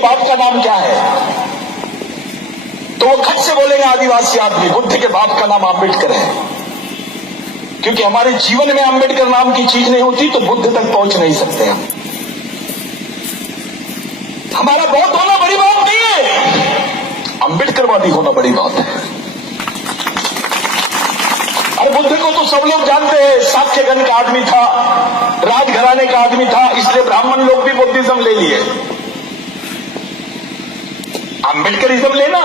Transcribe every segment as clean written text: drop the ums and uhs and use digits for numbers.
बाप का नाम क्या है? तो वो खट से बोलेंगे आदिवासी आदमी, बुद्ध के बाप का नाम अम्बेडकर है। क्योंकि हमारे जीवन में अम्बेडकर नाम की चीज नहीं होती तो बुद्ध तक पहुंच नहीं सकते हम। हमारा बहुत होना बड़ी बात नहीं है, अम्बेडकरवादी होना बड़ी बात है। अरे बुद्ध को तो सब लोग जानते हैं, साक्यगण का आदमी था, राजघराने का आदमी था, इसलिए ब्राह्मण लोग भी बुद्धिज्म ले लिए। अम्बेडकरिज्म लेना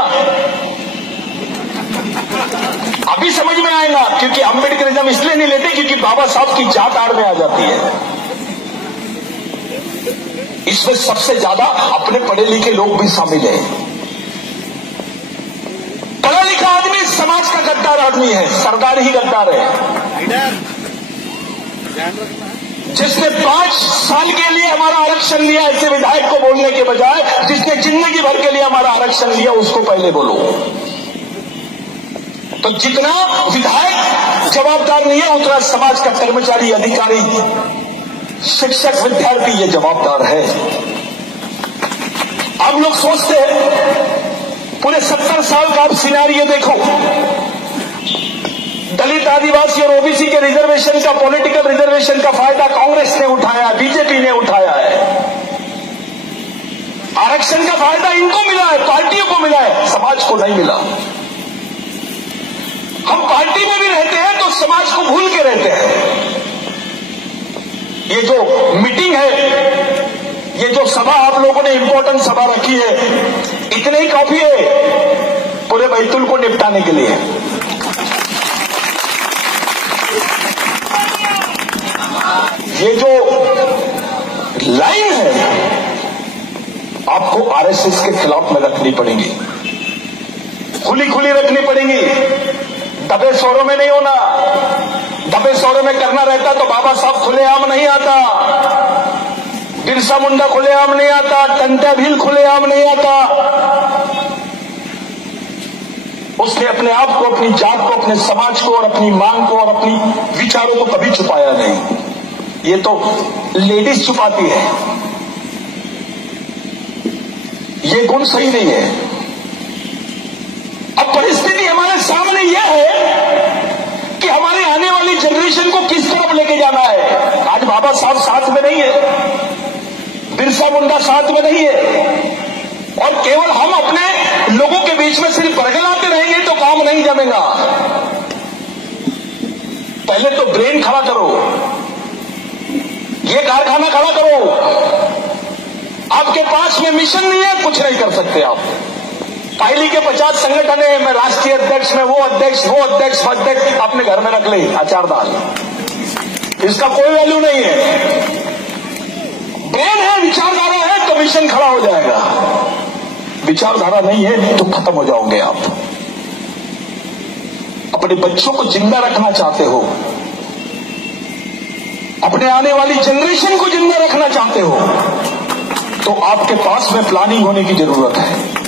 अभी समझ में आएगा, क्योंकि अम्बेडकरिज्म इसलिए नहीं लेते क्योंकि बाबा साहब की जात आड़ में आ जाती है। इसमें सबसे ज्यादा अपने पढ़े लिखे लोग भी शामिल हैं। पढ़ा लिखा आदमी समाज का गद्दार आदमी है, सरदार ही गद्दार है। जिसने 5 साल के लिए हमारा आरक्षण लिया, ऐसे विधायक को बोलने के बजाय जिसने जिंदगी भर के लिए हमारा आरक्षण लिया उसको पहले बोलो। तो जितना विधायक जवाबदार नहीं है उतना समाज का कर्मचारी, अधिकारी, शिक्षक, विद्यार्थी ये जवाबदार है। अब लोग सोचते हैं पूरे 70 साल का आप सिनेरियो देखो, दलित, आदिवासी और ओबीसी के रिजर्वेशन का, पॉलिटिकल रिजर्वेशन का फायदा कांग्रेस ने उठाया, बीजेपी ने उठाया है। आरक्षण का फायदा इनको मिला है, पार्टियों को मिला है, समाज को नहीं मिला। हम पार्टी में भी रहते हैं तो समाज को भूल के रहते हैं। ये जो मीटिंग है, ये जो सभा आप लोगों ने इंपॉर्टेंट सभा रखी है, इतने ही काफी है पूरे बैतूल को निपटाने के लिए। ये जो लाइन है आपको आरएसएस के खिलाफ में रखनी पड़ेगी, खुली खुली रखनी पड़ेगी, दबे शोरों में नहीं होना। दबे शोरों में करना रहता तो बाबा साहब खुलेआम नहीं आता, बिरसा मुंडा खुलेआम नहीं आता, टंटा भील खुलेआम नहीं आता। उसने अपने आप को, अपनी जात को, अपने समाज को और अपनी मांग को और अपनी विचारों को कभी छुपाया नहीं। ये तो लेडीज छुपाती है, ये गुण सही नहीं है। अब परिस्थिति हमारे सामने यह है कि हमारे आने वाली जनरेशन को किस तरफ लेके जाना है। आज बाबा साहब साथ में नहीं है, बिरसा मुंडा साथ में नहीं है, और केवल हम अपने लोगों के बीच में सिर्फ बरगलाते रहेंगे तो काम नहीं जमेगा। पहले तो ब्रेन खड़ा करो, ये कारखाना खड़ा करो। आपके पास में मिशन नहीं है, कुछ नहीं कर सकते आप। पहली के 50 संगठन है, मैं राष्ट्रीय अध्यक्ष, में वो अध्यक्ष, वो अध्यक्ष, अध्यक्ष अपने घर में रख ले, अचार दाल, इसका कोई वैल्यू नहीं है। ब्रेन है, विचारधारा है तो मिशन खड़ा हो जाएगा। विचारधारा नहीं है तो खत्म हो जाओगे आप। अपने बच्चों को जिंदा रखना चाहते हो, अपने आने वाली जनरेशन को जिंदा रखना चाहते हो, तो आपके पास में प्लानिंग होने की जरूरत है।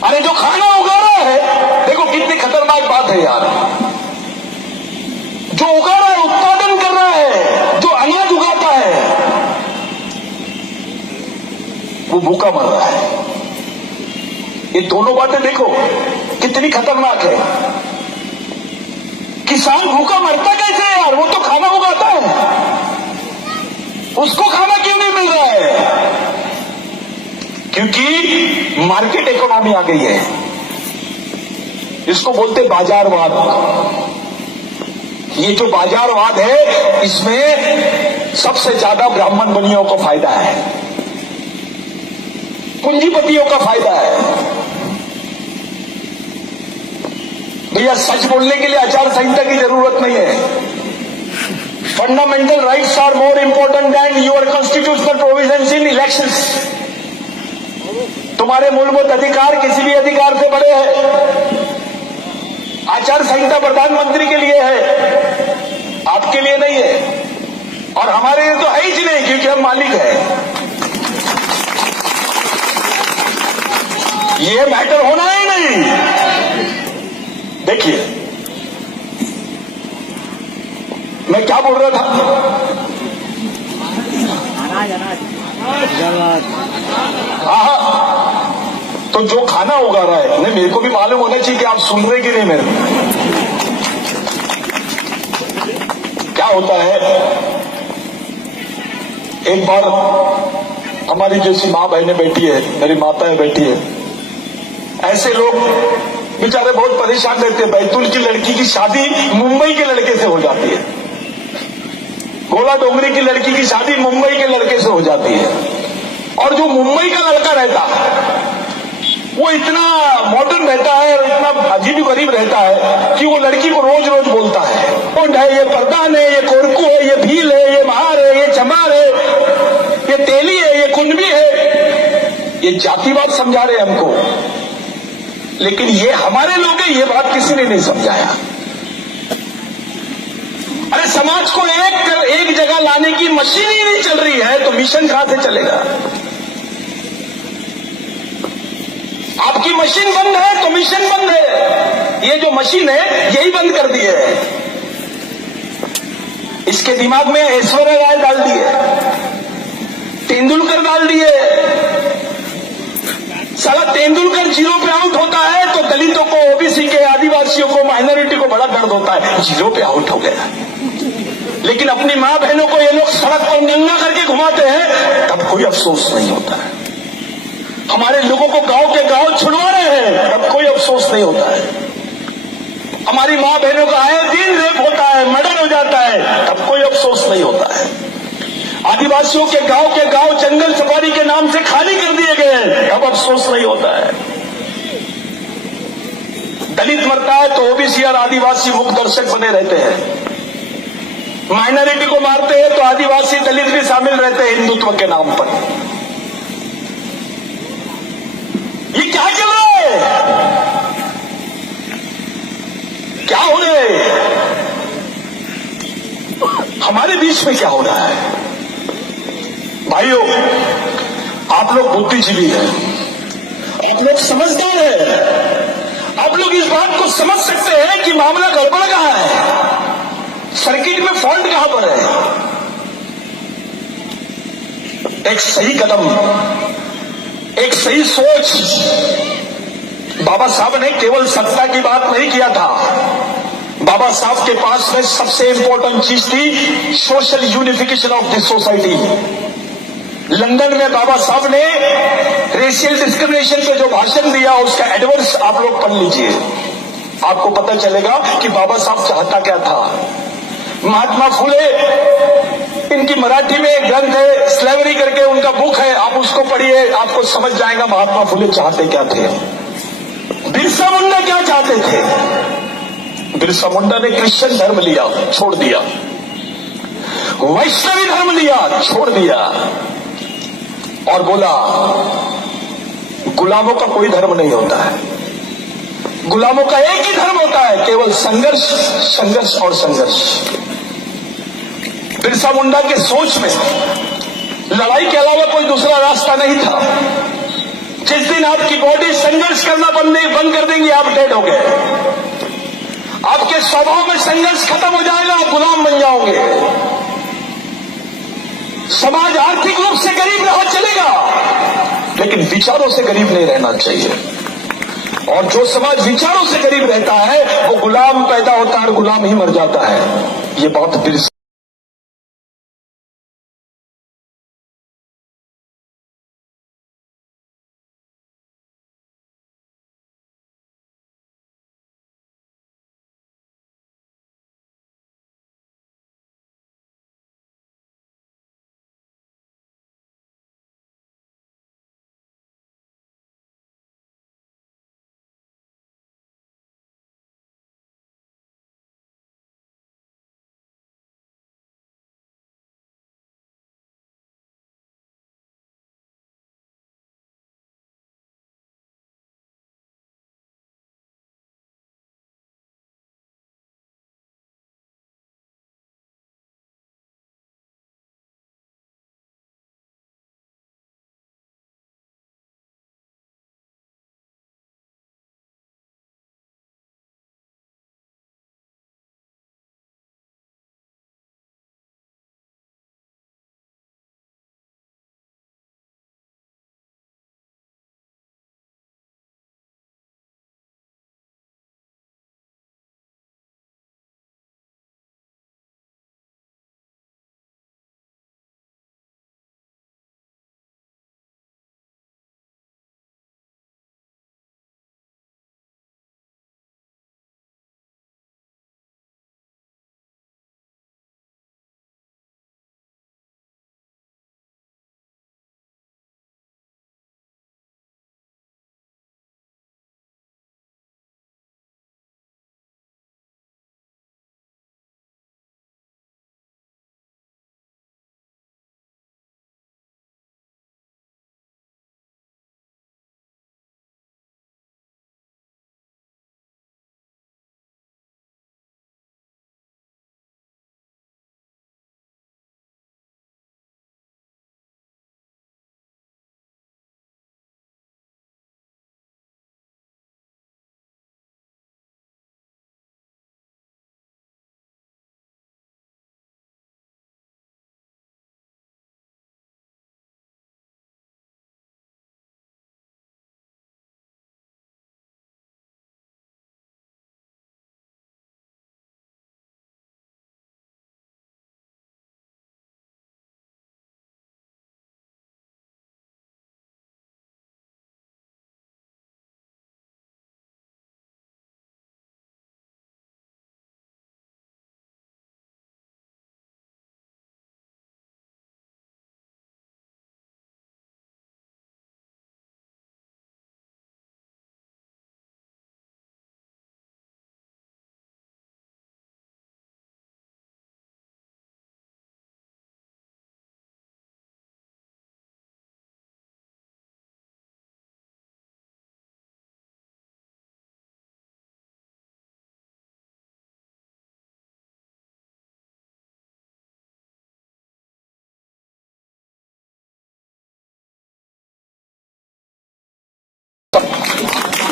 अरे जो खाना उगा रहा है, देखो कितनी खतरनाक बात है यार, जो उगा रहा है, उत्पादन कर रहा है, जो अनाज उगाता है, वो भूखा मर रहा है। ये दोनों बातें देखो कितनी खतरनाक है। किसान भूखा मरता कैसे है यार, वो तो खाना उगाता है, उसको खाना क्यों नहीं मिल रहा है? क्योंकि मार्केट इकोनॉमी आ गई है, इसको बोलते बाजारवाद। ये जो बाजारवाद है, इसमें सबसे ज्यादा ब्राह्मण बनियों को फायदा है, पूंजीपतियों का फायदा है। भैया सच बोलने के लिए आचार संहिता की जरूरत नहीं है। Fundamental rights are more important than your constitutional provisions in elections. तुम्हारे मूलभूत अधिकार किसी भी अधिकार से बड़े हैं। आचार संहिता प्रधानमंत्री के लिए है, आपके लिए नहीं है, और हमारे लिए तो है ही नहीं, क्योंकि हम मालिक हैं। ये मैटर होना ही नहीं। देखिए मैं क्या बोल रहा था, तो जो खाना उगा रहा है, नहीं मेरे को भी मालूम होना चाहिए कि आप सुन रहे कि नहीं मेरे क्या होता है। एक बार हमारी जैसी माँ बहनें बैठी है, मेरी माताएं बैठी है, ऐसे लोग बेचारे बहुत परेशान रहते हैं। बैतूल की लड़की की शादी मुंबई के लड़के से हो जाती है, गोला डोंगरी की लड़की की शादी मुंबई के लड़के से हो जाती है, और जो मुंबई का लड़का रहता वो इतना मॉडर्न रहता है और इतना अजीब गरीब रहता है कि वो लड़की को रोज रोज बोलता है, कौन है ये, परदान है, ये कोरकू है, ये भील है, ये महार है, ये चमार है, ये तेली है, ये कुंडवी है। ये जातिवाद समझा रहे हमको, लेकिन ये हमारे लोग हैं, ये बात किसी ने नहीं समझाया। अरे समाज को एक जगह लाने की मशीन ही नहीं चल रही है तो मिशन कहां से चलेगा। आपकी मशीन बंद है तो मिशन बंद है। ये जो मशीन है यही बंद कर दी है। इसके दिमाग में ऐश्वर्या राय डाल दी है, तेंदुलकर डाल दिए। साला तेंदुलकर जीरो पे आउट होता है तो दलितों को, ओबीसी के, आदिवासियों को, माइनॉरिटी को बड़ा दर्द होता है, जीरो पे आउट हो गया। लेकिन अपनी मां बहनों को ये लोग सड़क पर नंगा करके घुमाते हैं तब कोई अफसोस नहीं होता है। हमारे लोगों को गांव के गांव छुड़वा रहे हैं तब कोई अफसोस नहीं होता है। हमारी मां बहनों का आए दिन रेप होता है, मर्डर हो जाता है तब कोई अफसोस नहीं होता है। आदिवासियों के गांव जंगल सफारी के नाम से खाली कर दिए गए हैं तब अफसोस नहीं होता है। दलित मरता है तो ओबीसी और आदिवासी मुख दर्शक बने रहते हैं। माइनॉरिटी को मारते हैं तो आदिवासी दलित भी शामिल रहते हैं हिंदुत्व के नाम पर। ये क्या चल रहा है, क्या हो रहा है, हमारे बीच में क्या हो रहा है। भाइयों, आप लोग बुद्धिजीवी हैं, आप लोग समझदार हैं, आप लोग इस बात को समझ सकते हैं कि मामला गड़बड़ कहां है, सर्किट में फॉल्ट कहां पर है। एक सही कदम, एक सही सोच। बाबा साहब ने केवल सत्ता की बात नहीं किया था, बाबा साहब के पास में सबसे इंपॉर्टेंट चीज थी social unification of the society. London में बाबा साहब ने रेशियल डिस्क्रिमिनेशन पे जो भाषण दिया उसका एडवर्स आप लोग पढ़ लीजिए, आपको पता चलेगा कि बाबा साहब चाहता क्या था। महात्मा फुले, इनकी मराठी में एक ग्रंथ है स्लेवरी करके, उनका बुक है, आप उसको पढ़िए, आपको समझ जाएगा महात्मा फुले चाहते क्या थे। बिरसा मुंडा क्या चाहते थे। बिरसा मुंडा ने क्रिश्चियन धर्म लिया, छोड़ दिया, वैष्णवी धर्म लिया, छोड़ दिया, और बोला गुलामों का कोई धर्म नहीं होता है, गुलामों का एक ही धर्म होता है, केवल संघर्ष, संघर्ष और संघर्ष। बिरसा मुंडा के सोच में लड़ाई के अलावा कोई दूसरा रास्ता नहीं था। जिस दिन आपकी बॉडी संघर्ष करना बंद कर देंगी, आप डेड हो गए। आपके स्वभाव में संघर्ष खत्म हो जाएगा, आप गुलाम बन जाओगे। समाज आर्थिक रूप से गरीब रहा चलेगा, लेकिन विचारों से गरीब नहीं रहना चाहिए। और जो समाज विचारों से गरीब रहता है वो गुलाम पैदा होता है और गुलाम ही मर जाता है। ये बहुत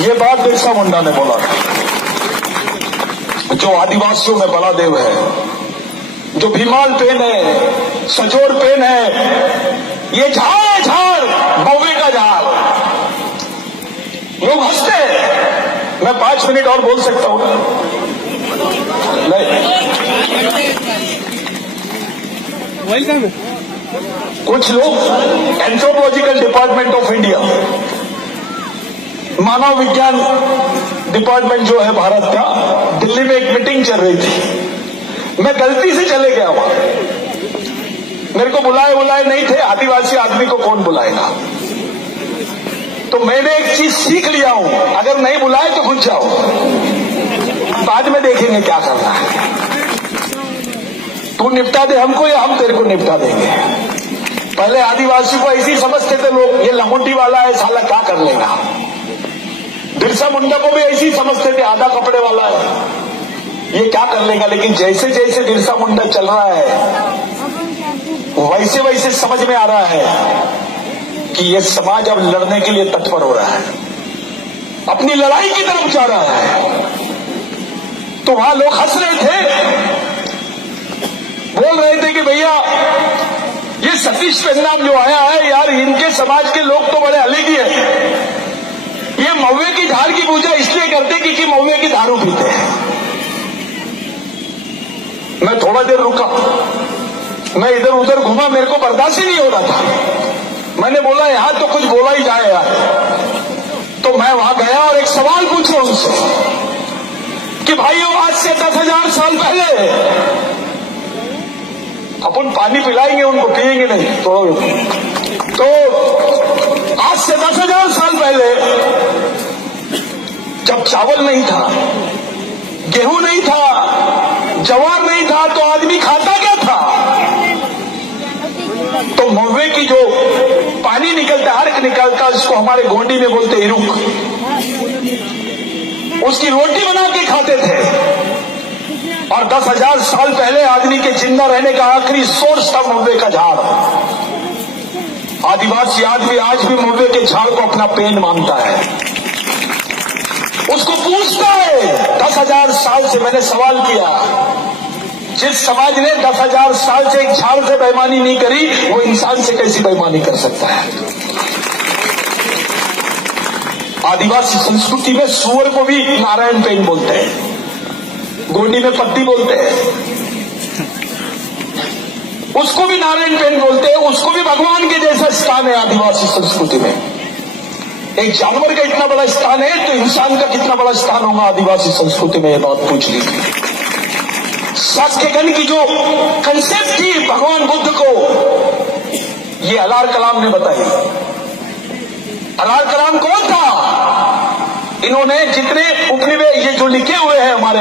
ये बात बिरसा मुंडा ने बोला था, जो आदिवासियों में बड़ा देव है, जो भीमाल पेन है, सजोर पेन है, ये झाड़ है, झाड़, महुए का झाड़। लोग हंसते हैं। मैं 5 मिनट और बोल सकता हूं? नहीं। कुछ लोग एंथ्रोपोलॉजिकल डिपार्टमेंट ऑफ इंडिया, मानव विज्ञान डिपार्टमेंट जो है भारत का, दिल्ली में एक मीटिंग चल रही थी। मैं गलती से चले गया वहां, मेरे को बुलाए नहीं थे। आदिवासी आदमी को कौन बुलाएगा? तो मैंने एक चीज सीख लिया हूं, अगर नहीं बुलाए तो घुस जाओ, बाद में देखेंगे क्या करना है। तू निपटा दे हमको या हम तेरे को निपटा देंगे। पहले आदिवासी को ऐसे ही समझते थे लोग, ये लंगोटी वाला है, साला क्या कर लेगा। बिरसा मुंडा को भी ऐसे ही समझते थे, आधा कपड़े वाला है, ये क्या कर लेगा। लेकिन जैसे जैसे बिरसा मुंडा चल रहा है, वैसे वैसे समझ में आ रहा है कि ये समाज अब लड़ने के लिए तत्पर हो रहा है, अपनी लड़ाई की तरफ जा रहा है। तो वहां लोग हंस रहे थे, बोल रहे थे कि भैया ये सतीश पेन्नाम जो आया है, यार इनके समाज के लोग तो बड़े अलग ही है। ये महुए की झाड़ की पूजा इसलिए करते क्योंकि महुए की दारू पीते हैं। मैं थोड़ा देर रुका, मैं इधर उधर घूमा, मेरे को बर्दाश्त ही नहीं हो रहा था। मैंने बोला यहां तो कुछ बोला ही जाए यार। तो मैं वहां गया और एक सवाल पूछा उनसे कि भाइयों, आज से 10,000 साल पहले, अपन पानी पिलाएंगे उनको, पिएंगे नहीं, तो आज से 10,000 साल पहले जब चावल नहीं था, गेहूं नहीं था, जवार नहीं था, तो आदमी खाता क्या था? तो महुए की जो पानी निकलता, अर्क निकलता, उसको हमारे गोंडी में बोलते इरुक, उसकी रोटी बना के खाते थे। और 10,000 साल पहले आदमी के जिंदा रहने का आखिरी सोर्स था महुए का झाड़। आदिवासी आदमी आज भी महुए के झाड़ को अपना पेन मानता है, उसको पूछता है। 10,000 साल से मैंने सवाल किया, जिस समाज ने 10,000 साल से एक झाड़ से बेईमानी नहीं करी, वो इंसान से कैसी बेईमानी कर सकता है? आदिवासी संस्कृति में सुअर को भी नारायण पेन बोलते हैं, गोंडी में पत्ती बोलते हैं, उसको भी नारायण पेन बोलते हैं, उसको भी भगवान के जैसा स्थान है आदिवासी संस्कृति में। एक जानवर का इतना बड़ा स्थान है, तो इंसान का कितना बड़ा स्थान होगा आदिवासी संस्कृति में? ये बात पूछ ली थी। साक्यगन की जो कंसेप्ट थी भगवान बुद्ध को, ये अलार कलाम ने बताई। अलार कलाम कौन था? इन्होंने जितने उपनिवेश ये जो लिखे हुए हैं हमारे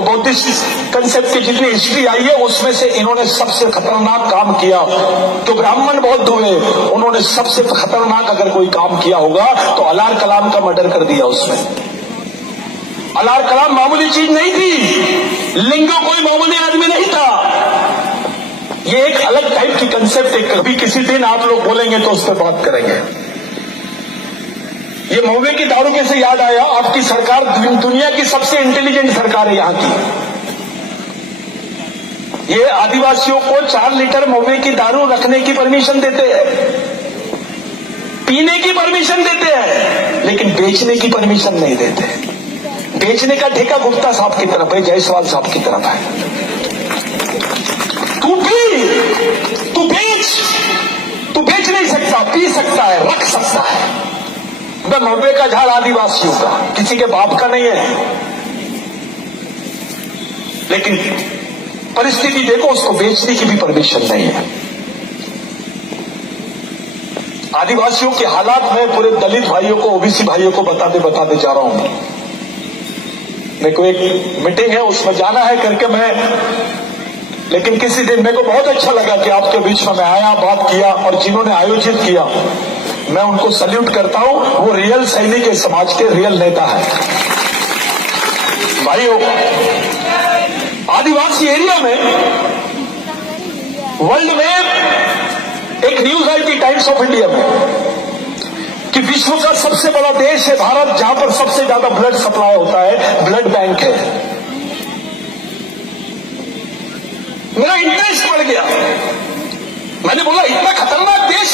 बौद्धिस्ट कंसेप्ट की जितनी हिस्ट्री आई है, उसमें से इन्होंने सबसे खतरनाक काम किया। तो ब्राह्मण बौद्ध हुए, उन्होंने सबसे खतरनाक अगर कोई काम किया होगा तो अलार कलाम का मर्डर कर दिया उसमें। अलार कलाम मामूली चीज नहीं थी, लिंगो कोई मामूली आदमी नहीं था। ये एक अलग टाइप की कंसेप्ट है, कभी किसी दिन आप लोग बोलेंगे तो उस पर बात करेंगे। ये महुए की दारू के से याद आया, आपकी सरकार दुनिया की सबसे इंटेलिजेंट सरकार है यहाँ की। ये आदिवासियों को 4 लीटर महुए की दारू रखने की परमिशन देते हैं, पीने की परमिशन देते हैं, लेकिन बेचने की परमिशन नहीं देते। बेचने का ठेका गुप्ता साहब की तरफ है, जायसवाल साहब की तरफ है। तू पी, तू बेच नहीं सकता, पी सकता है, रख सकता है। मैं महुए का झाड़ आदिवासियों का, किसी के बाप का नहीं है, लेकिन परिस्थिति देखो, उसको बेचने की भी परमिशन नहीं है। आदिवासियों के हालात में पूरे दलित भाइयों को, ओबीसी भाइयों को बताते जा रहा हूं। मेरे को एक मीटिंग है, उसमें जाना है करके लेकिन किसी दिन मेरे को बहुत अच्छा लगा कि आपके बीच में मैं आया, बात किया, और जिन्होंने आयोजित किया मैं उनको सल्यूट करता हूं। वो रियल सैनिक है, समाज के रियल नेता है। भाइयों, आदिवासी एरिया में वर्ल्ड में एक न्यूज आई थी टाइम्स ऑफ इंडिया में कि विश्व विश्व का सबसे बड़ा देश है भारत, जहां पर सबसे ज्यादा ब्लड सप्लाई होता है, ब्लड बैंक है। मेरा इंटरेस्ट बढ़ गया। मैंने बोला इतना खतरनाक देश,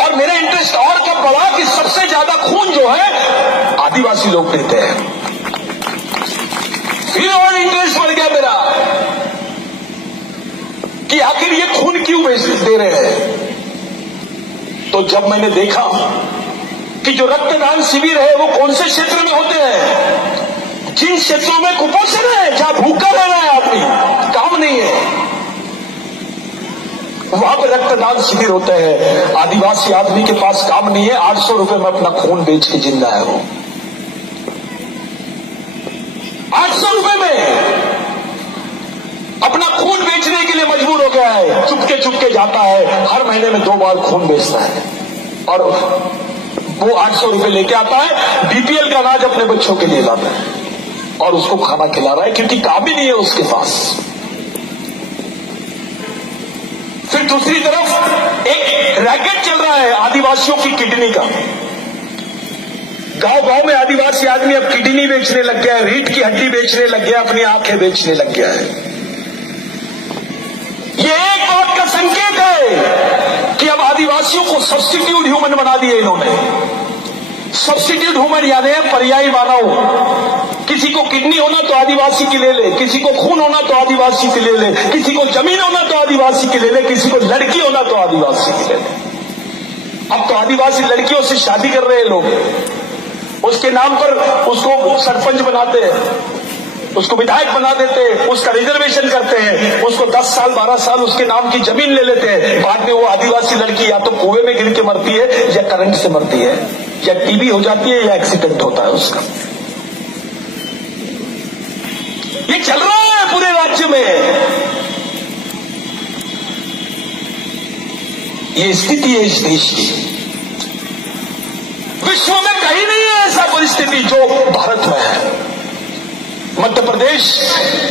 और मेरा इंटरेस्ट और कब बढ़ा कि सबसे ज्यादा खून जो है आदिवासी लोग देते हैं। फिर और इंटरेस्ट बढ़ गया मेरा कि आखिर ये खून क्यों दे रहे हैं। तो जब मैंने देखा कि जो रक्तदान शिविर है वो कौन से क्षेत्र में होते हैं, जिन क्षेत्रों में कुपोषण है, जहां भूखा रह रहा है आदमी, काम नहीं है, वहां पर रक्तदान शिविर होते हैं। आदिवासी आदमी के पास काम नहीं है, 800 रुपए में अपना खून बेच के जिंदा है वो। 800 रुपए में अपना खून बेचने के लिए मजबूर हो गया है। चुपके चुपके जाता है, हर महीने में 2 बार खून बेचता है, और वो 800 रुपए लेके आता है। बीपीएल का अनाज अपने बच्चों के लिए लाता है और उसको खाना खिला रहा है, क्योंकि काम ही नहीं है उसके पास। फिर दूसरी तरफ एक रैकेट चल रहा है आदिवासियों की किडनी का। गांव गांव में आदिवासी आदमी अब किडनी बेचने लग गया है, रीढ़ की हड्डी बेचने लग गया, अपनी आंखें बेचने लग गया है। ये एक बात का संकेत है कि अब आदिवासियों को सब्स्टिट्यूट ह्यूमन बना दिए इन्होंने। सब्स्टिट्यूट ह्यूमन यानी है पर्यायी मानव। किसी को किडनी होना तो आदिवासी की ले ले, किसी को खून होना तो आदिवासी की ले ले, किसी को जमीन होना तो आदिवासी की ले ले, किसी को लड़की होना तो आदिवासी की ले ले। अब तो आदिवासी लड़कियों से शादी कर रहे हैं लोग, उसके नाम पर उसको सरपंच बनाते हैं, उसको विधायक बना देते हैं, उसका रिजर्वेशन करते हैं, उसको 10 साल 12 साल उसके नाम की जमीन ले लेते हैं। बाद में वो आदिवासी लड़की या तो कुएं में गिर के मरती है, या करंट से मरती है, या टीबी हो जाती है, या एक्सीडेंट होता है उसका। ये चल रहा है पूरे राज्य में। ये स्थिति है इस देश की। विश्व में कहीं नहीं है ऐसा परिस्थिति जो भारत में है। मध्य प्रदेश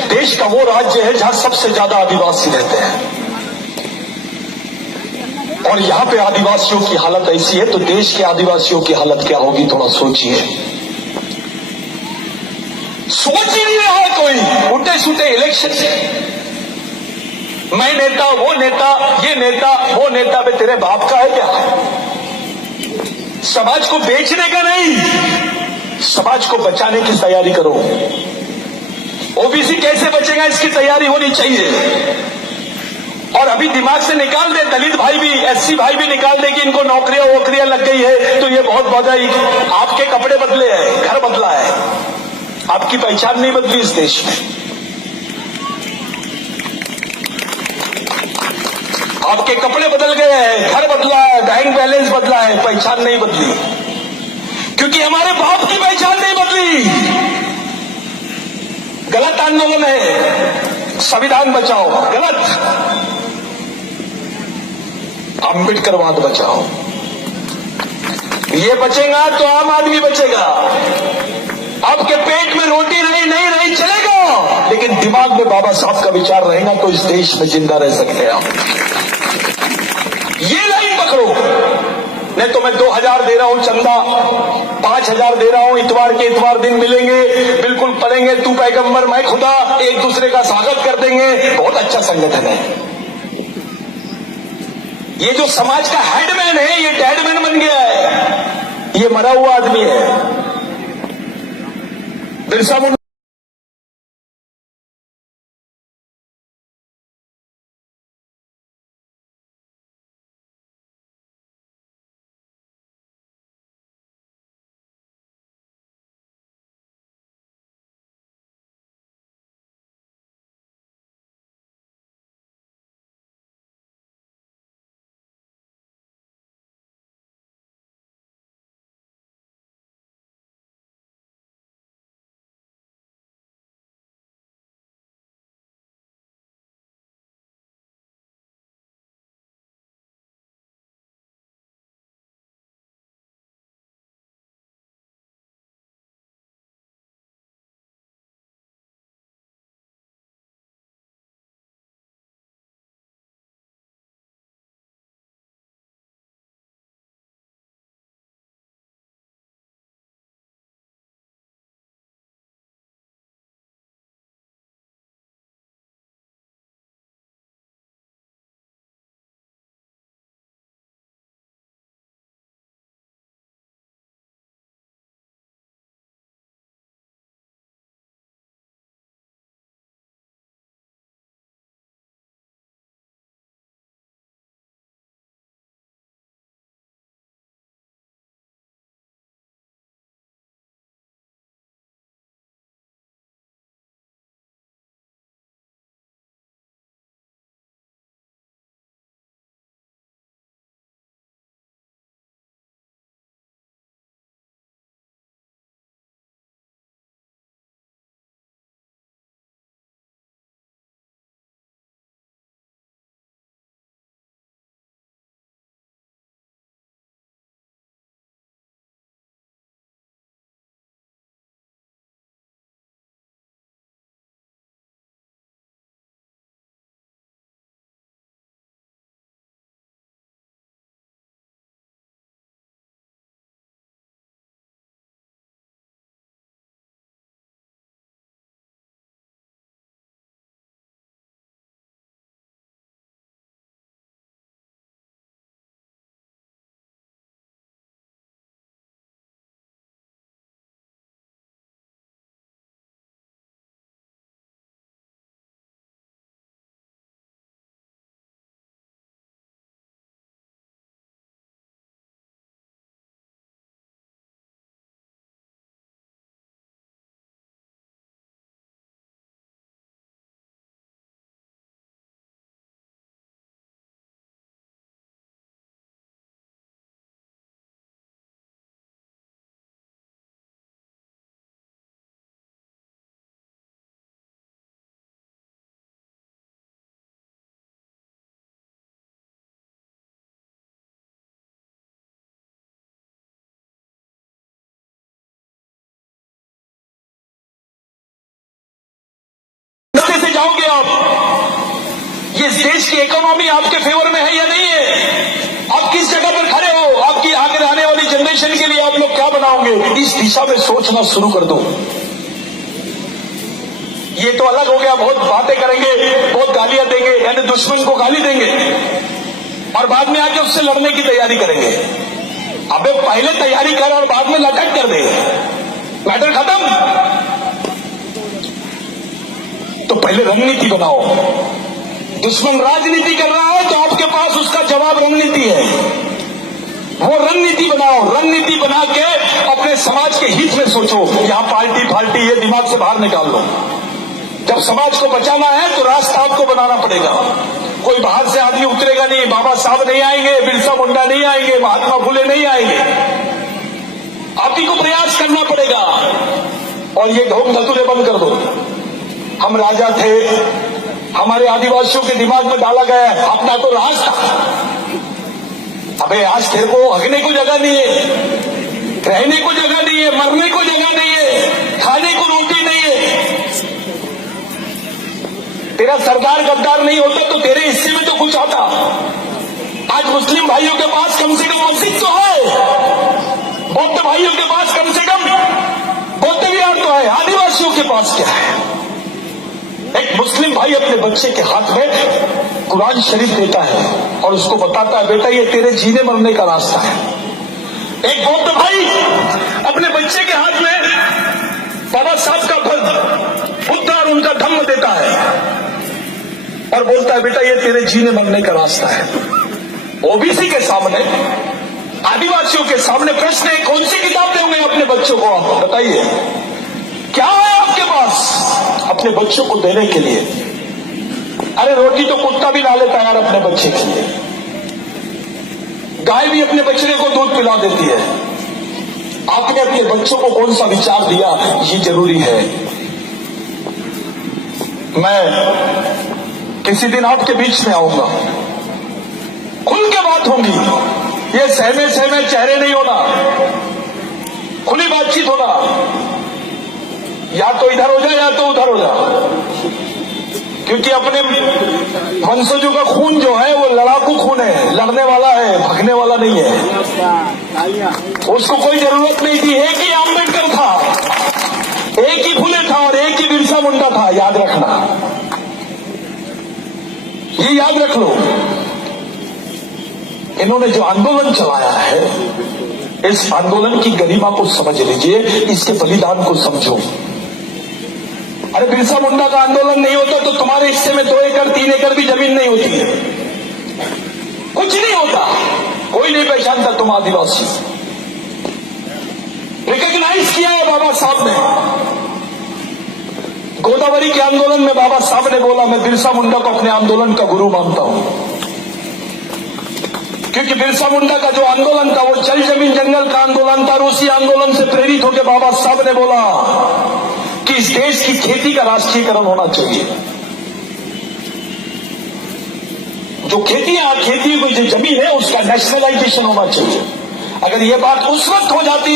देश का वो राज्य है जहां सबसे ज्यादा आदिवासी रहते हैं, और यहां पे आदिवासियों की हालत ऐसी है, तो देश के आदिवासियों की हालत क्या होगी, थोड़ा सोचिए। सोच ही नहीं रहा है कोई। उल्टे सुटे इलेक्शन, मैं नेता, वो नेता, ये नेता, वो नेता। बे तेरे बाप का है क्या? समाज को बेचने का नहीं, समाज को बचाने की तैयारी करो। ओबीसी कैसे बचेगा इसकी तैयारी होनी चाहिए। और अभी दिमाग से निकाल दे, दलित भाई भी, एससी भाई भी निकाल दे कि इनको नौकरियां वोकरियां लग गई है, तो ये बहुत बधाई। आपके कपड़े बदले हैं, घर बदला है, आपकी पहचान नहीं बदली इस देश में। आपके कपड़े बदल गए हैं, घर बदला है, बैंक बैलेंस बदला है, पहचान नहीं बदली, क्योंकि हमारे बाप की पहचान नहीं बदली। गलत आंदोलन है, संविधान बचाओ, गलत। अम्बेडकरवाद बचाओ। ये बचेगा तो आम आदमी बचेगा। आपके पेट में रोटी रही नहीं रही चलेगा, लेकिन दिमाग में बाबा साहब का विचार रहेगा तो इस देश में जिंदा रह सकते हैं आप। ये लाइन पकड़ो, नहीं तो मैं 2000 दे रहा हूं चंदा, 5000 दे रहा हूं, इतवार के इतवार दिन मिलेंगे, बिल्कुल पढ़ेंगे, तू पैगंबर मैं खुदा, एक दूसरे का स्वागत कर देंगे। बहुत अच्छा संगठन है ये। जो समाज का हेडमैन है ये डैडमैन बन गया है, ये मरा हुआ आदमी है। बिरसा मुंडा जाओगे आप? ये देश की इकोनॉमी आपके फेवर में है या नहीं है? आप किस जगह पर खड़े हो? आपकी आगे आने वाली जनरेशन के लिए आप लोग क्या बनाओगे? इस दिशा में सोचना शुरू कर दो। ये तो अलग हो गया, बहुत बातें करेंगे, बहुत गालियां देंगे, यानी दुश्मन को गाली देंगे और बाद में आके उससे लड़ने की तैयारी करेंगे। अबे पहले तैयारी कर और बाद में लटक कर दे, मैटर खत्म। तो पहले रणनीति बनाओ। दुश्मन राजनीति कर रहा है तो आपके पास उसका जवाब रणनीति है। वो रणनीति बनाओ, रणनीति बना के अपने समाज के हित में सोचो। यहां पार्टी ये दिमाग से बाहर निकाल लो। जब समाज को बचाना है तो रास्ता आपको बनाना पड़ेगा। कोई बाहर से आदमी उतरेगा नहीं, बाबा साहब नहीं आएंगे, बिरसा मुंडा नहीं आएंगे, महात्मा फुले नहीं आएंगे। आप ही को प्रयास करना पड़ेगा। और ये ढोंग धतूरे बंद कर दो। हम राजा थे, हमारे आदिवासियों के दिमाग में डाला गया है अपना तो राज था। अबे आज तेरे को हगने को जगह नहीं है, रहने को जगह नहीं है, मरने को जगह नहीं है, खाने को रोटी नहीं है। तेरा सरदार गद्दार नहीं होता तो तेरे हिस्से में तो कुछ आता। आज मुस्लिम भाइयों के पास कम से कम मस्जिद तो है, बौद्ध भाइयों के पास कम से कम बौद्ध विहार तो है। आदिवासियों के पास क्या है? एक मुस्लिम भाई अपने बच्चे के हाथ में कुरान शरीफ देता है और उसको बताता है, बेटा ये तेरे जीने मरने का रास्ता है। एक बौद्ध भाई अपने बच्चे के हाथ में बाबा साहब का बुद्ध और उनका धम्म देता है और बोलता है, बेटा ये तेरे जीने मरने का रास्ता है। ओबीसी के सामने, आदिवासियों के सामने प्रश्न है, कौन सी किताब देंगे अपने बच्चों को? आप बताइए, क्या है आपके पास अपने बच्चों को देने के लिए? अरे रोटी तो कुत्ता भी ला लेता यार अपने बच्चे के लिए। गाय भी अपने बच्चे को दूध पिला देती है। आपने अपने बच्चों को कौन सा विचार दिया, ये जरूरी है। मैं किसी दिन आपके बीच में आऊंगा, खुल के बात होगी। ये सहमे सहमे चेहरे नहीं होना, खुली बातचीत होना। या तो इधर हो जा या तो उधर हो जा, क्योंकि अपने वंशजों का खून जो है वो लड़ाकू खून है, लड़ने वाला है, भगने वाला नहीं है। उसको कोई जरूरत नहीं थी। एक ही आम्बेडकर था, एक ही फुले था और एक ही बिरसा मुंडा था। याद रखना, ये याद रख लो। इन्होंने जो आंदोलन चलाया है, इस आंदोलन की गरिमा को समझ लीजिए, इसके बलिदान को समझो। अरे बिरसा मुंडा का आंदोलन नहीं होता तो तुम्हारे हिस्से में 2 एकड़ 3 एकड़ भी जमीन नहीं होती है, कुछ नहीं होता, कोई नहीं पहचानता तुम आदिवासी। रिकॉग्नाइज किया है बाबा साहब ने। गोदावरी के आंदोलन में बाबा साहब ने बोला, मैं बिरसा मुंडा को अपने आंदोलन का गुरु मानता हूं, क्योंकि बिरसा मुंडा का जो आंदोलन था वो जल जमीन जंगल का आंदोलन था। और उसी आंदोलन से प्रेरित होकर बाबा साहब ने बोला कि इस देश की खेती का राष्ट्रीयकरण होना चाहिए। जो खेती की जो जमीन है उसका नेशनलाइजेशन होना चाहिए। अगर ये बात उस वक्त हो जाती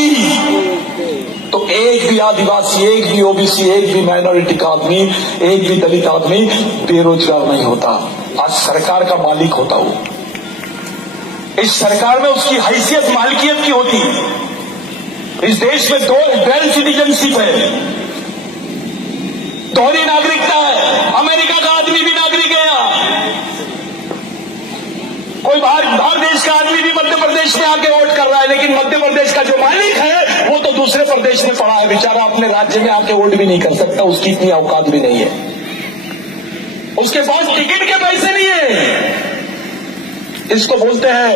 तो एक भी आदिवासी, एक भी ओबीसी, एक भी माइनॉरिटी का आदमी, एक भी दलित आदमी बेरोजगार नहीं होता, आज सरकार का मालिक होता। वो इस सरकार में उसकी हैसियत मालिकियत की होती। इस देश में 2 डुअल सिटीजनशिप है, दोहरी नागरिकता है। अमेरिका का आदमी भी नागरिक है, कोई बाहर देश का आदमी भी मध्य प्रदेश में आके वोट कर रहा है, लेकिन मध्य प्रदेश का जो मालिक है वो तो दूसरे प्रदेश में पड़ा है, बेचारा अपने राज्य में आके वोट भी नहीं कर सकता, उसकी इतनी औकात भी नहीं है, उसके पास टिकट के पैसे नहीं है। इसको बोलते हैं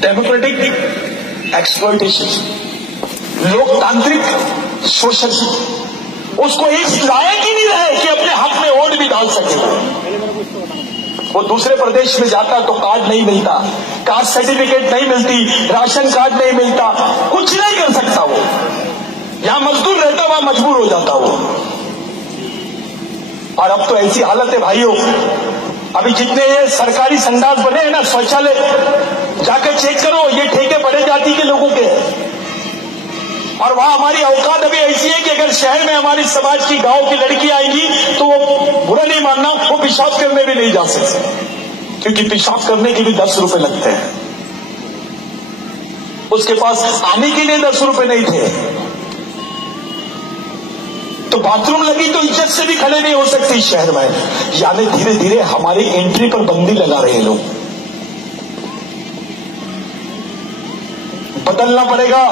डेमोक्रेटिक एक्सप्लॉयटेशन, लोकतांत्रिक शोषण। उसको एक लायक ही नहीं रहे कि अपने हक में वोट भी डाल सके। वो दूसरे प्रदेश में जाता तो कार्ड नहीं मिलता, कास्ट सर्टिफिकेट नहीं मिलती, राशन कार्ड नहीं मिलता, कुछ नहीं कर सकता वो। यहां मजदूर रहता, वहां मजबूर हो जाता वो। और अब तो ऐसी हालत है भाइयों, अभी जितने ये सरकारी संडास बने हैं ना, शौचालय जाकर चेक करो, ये ठेके बड़े जाति के लोगों के। और वहां हमारी औकात अभी ऐसी है कि अगर शहर में हमारी समाज की गांव की लड़की आएगी तो वो बुरा नहीं मानना, वो पेशाब करने भी नहीं जा सकते, क्योंकि पेशाब करने के भी 10 रुपए लगते हैं। उसके पास आने के लिए 10 रुपए नहीं थे, तो बाथरूम लगी तो इज्जत से भी खड़े नहीं हो सकते इस शहर में। यानी धीरे धीरे हमारी एंट्री पर बंदी लगा रहे हैं लोग। बदलना पड़ेगा।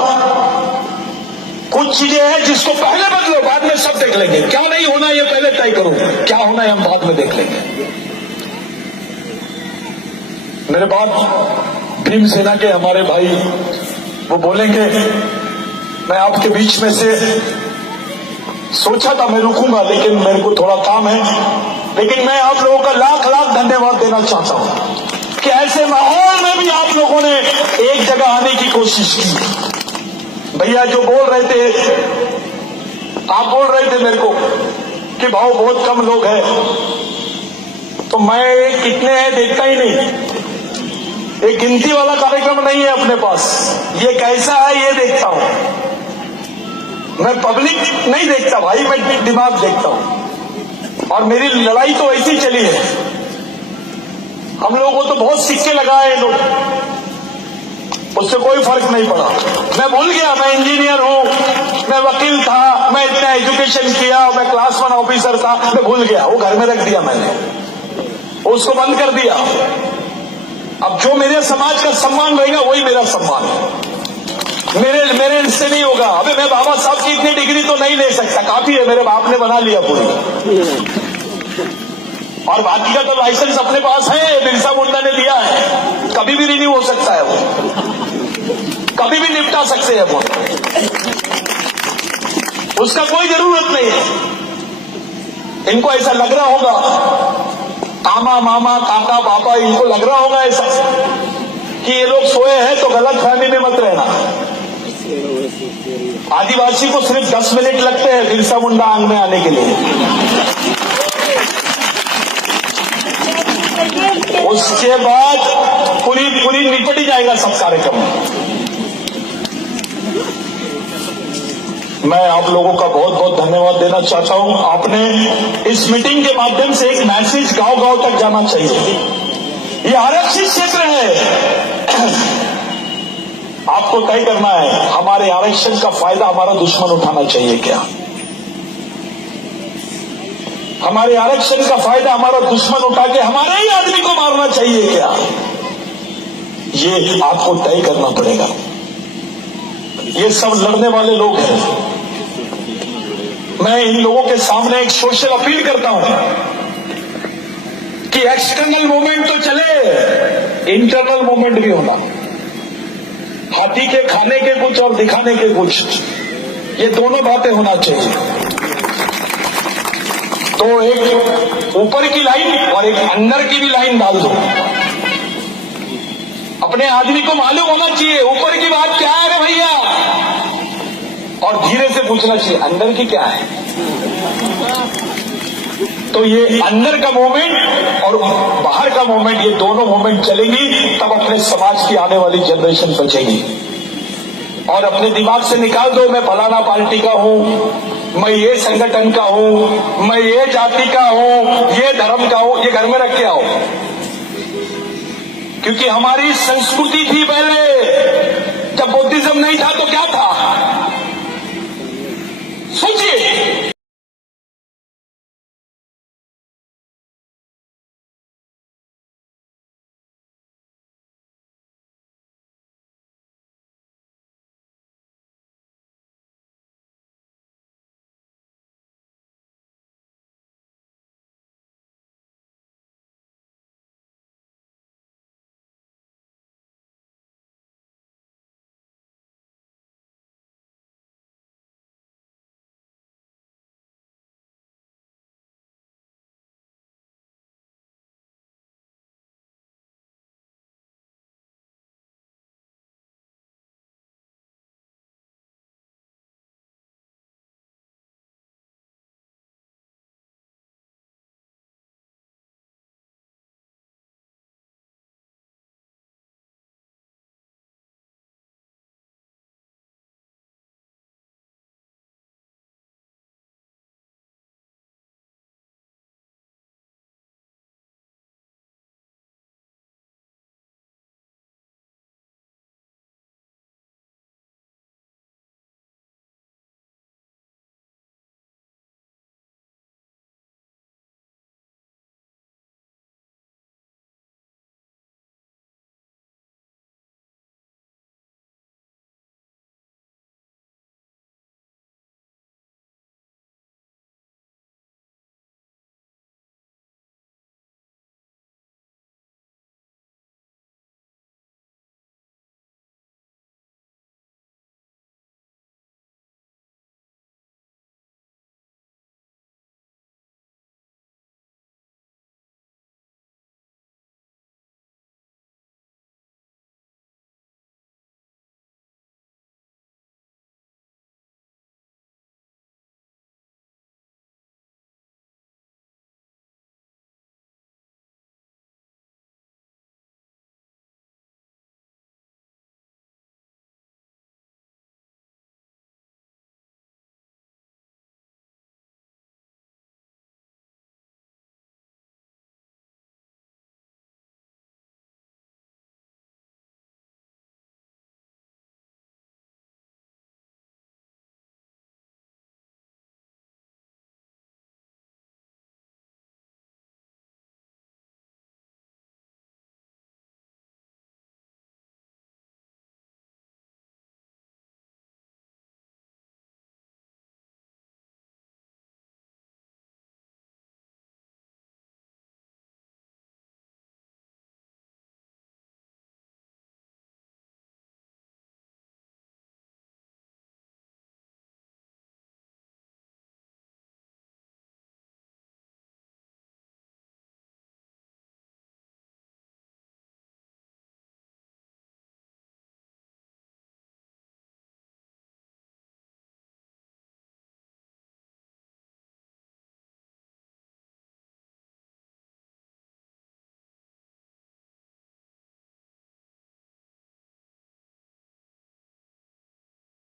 कुछ चीजें हैं जिसको पहले बदलो, बाद में सब देख लेंगे। क्या नहीं होना ये पहले तय करो, क्या होना है हम बाद में देख लेंगे। मेरे बाद भीम सेना के हमारे भाई वो बोलेंगे, मैं आपके बीच में से सोचा था मैं रुकूंगा, लेकिन मेरे को थोड़ा काम है। लेकिन मैं आप लोगों का लाख लाख धन्यवाद देना चाहता हूं कि ऐसे माहौल में भी आप लोगों ने एक जगह आने की कोशिश की। भैया जो बोल रहे थे, आप बोल रहे थे मेरे को कि भाव बहुत कम लोग हैं, तो मैं कितने हैं देखता ही नहीं। एक गिनती वाला कार्यक्रम नहीं है अपने पास, ये कैसा है ये देखता हूं मैं। पब्लिक नहीं देखता भाई, मैं दिमाग देखता हूं। और मेरी लड़ाई तो ऐसी चली है, हम लोगों को तो बहुत सिक्के लगाए लोग, उससे कोई फर्क नहीं पड़ा। मैं भूल गया मैं इंजीनियर हूं, मैं वकील था, मैं इतना एजुकेशन किया, मैं क्लास 1 ऑफिसर था, मैं भूल गया। वो घर में रख दिया मैंने, उसको बंद कर दिया। अब जो मेरे समाज का सम्मान रहेगा वही मेरा सम्मान है, मेरे से नहीं होगा। अबे मैं बाबा साहब की इतनी डिग्री तो नहीं ले सकता, काफी है, मेरे बाप ने बना लिया पूरी। और बाकी का तो लाइसेंस अपने पास है, बिरसा मुंडा ने दिया है, कभी भी रिन्यू हो सकता है, वो कभी भी निपटा सकते हैं वो, उसका कोई जरूरत नहीं है। इनको ऐसा लग रहा होगा, तामा मामा काका पापा, इनको लग रहा होगा ऐसा कि ये लोग सोए हैं, तो गलत फहमी में मत रहना। आदिवासी को सिर्फ 10 मिनट लगते हैं बिरसा मुंडा आंग में आने के लिए, उसके बाद पूरी निपट ही जाएगा सब कार्यक्रम। मैं आप लोगों का बहुत बहुत धन्यवाद देना चाहता हूं। आपने इस मीटिंग के माध्यम से एक मैसेज गांव गांव तक जाना चाहिए। ये आरक्षित क्षेत्र है, आपको तय करना है हमारे आरक्षण का फायदा हमारा दुश्मन उठाना चाहिए क्या, हमारे आरक्षण का फायदा हमारा दुश्मन उठा के हमारे ही आदमी को मारना चाहिए क्या, ये आपको तय करना पड़ेगा। ये सब लड़ने वाले लोग हैं। मैं इन लोगों के सामने एक सोशल अपील करता हूं कि एक्सटर्नल मूवमेंट तो चले, इंटरनल मूवमेंट भी होना। हाथी के खाने के कुछ और दिखाने के कुछ, ये दोनों बातें होना चाहिए। तो एक ऊपर की लाइन और एक अंदर की भी लाइन डाल दो। अपने आदमी को मालूम होना चाहिए ऊपर की बात क्या है रे भैया, और धीरे से पूछना चाहिए अंदर की क्या है। तो ये अंदर का मूवमेंट और बाहर का मूवमेंट, ये दोनों मूवमेंट चलेंगी, तब अपने समाज की आने वाली जनरेशन बचेगी। और अपने दिमाग से निकाल दो मैं फलाना पार्टी का हूं, मैं ये संगठन का हूं, मैं ये जाति का हूं, ये धर्म का हूं, ये घर में रख के आओ। क्योंकि हमारी संस्कृति थी पहले